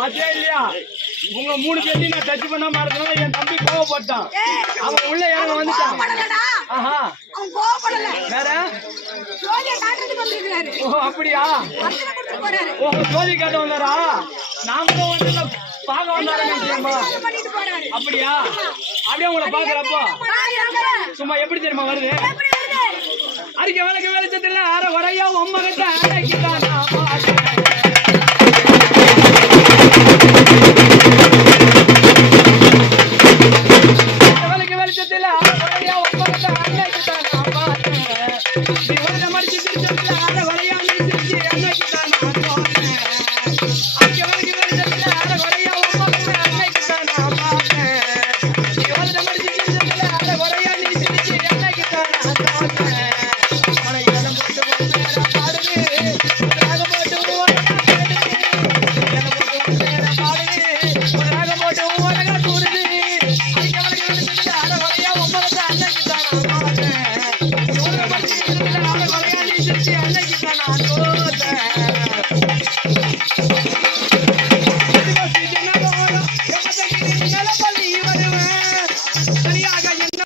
பாத்தியா இல்லையா? உங்க 3 பேரையும் நான் டச் பண்ண மாட்டதுனால என் தம்பி கோவப்பட்டான். அவன் உள்ள இறங்க வந்துட்டான். ஆஹா வேற ஓ அப்படியா? ஓ ஜோதி காட்ட வந்தாரா? நாமளும் வந்து பார்க்க வந்தாரா? அப்படியா? அப்படியே உங்களை பாக்குறப்போ சும்மா எப்படி தெரியுமா வருது? அரிக்க விளக்கு வெளிச்சத்துல அரை வரையா உம்மகத்தை அடக்கிட்டானா வெளிச்சத்துல அரை வரையா உம்மகத்தை அடக்கிட்டானா மடிச்சு சிரிச்சதுல அரை வரையா சிரிச்சு அடக்கிட்டானா அரிக்க விளக்கு வெளிச்சத்துல அரை வரையா உம்மகத்தை அடக்கிட்டானா மடிச்சு சிரிச்சதுல அரை வரையா சிரிச்சு அடக்கிட்டானா சரியாக என்ன